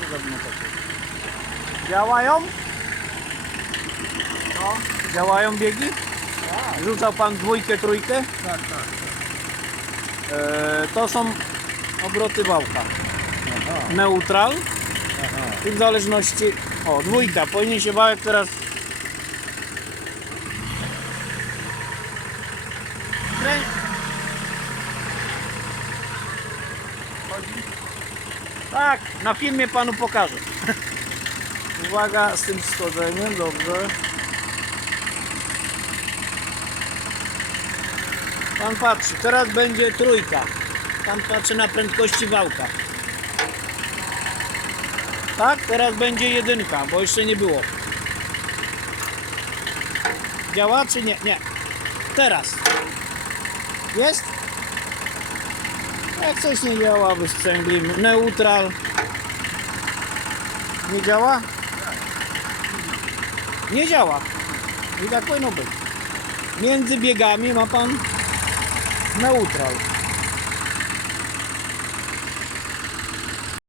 to zrobimy takie. Działają? No. Działają biegi? Tak, Rzucał pan dwójkę, trójkę? tak, tak. E, to są obroty wałka. Aha, Neutral aha. i w zależności... O, dwójka. Powinien się wałek teraz... Krę... Tak, na filmie panu pokażę. Uwaga z tym schodzeniem, dobrze. Pan patrzy, teraz będzie trójka. Pan patrzy na prędkości wałka. Tak, teraz będzie jedynka, bo jeszcze nie było. Działa czy nie? Nie. Teraz. Jest? Jak coś nie działa, wysprzęglimy. Neutral. Nie działa? Nie działa. I tak powinno być. Między biegami ma pan neutral.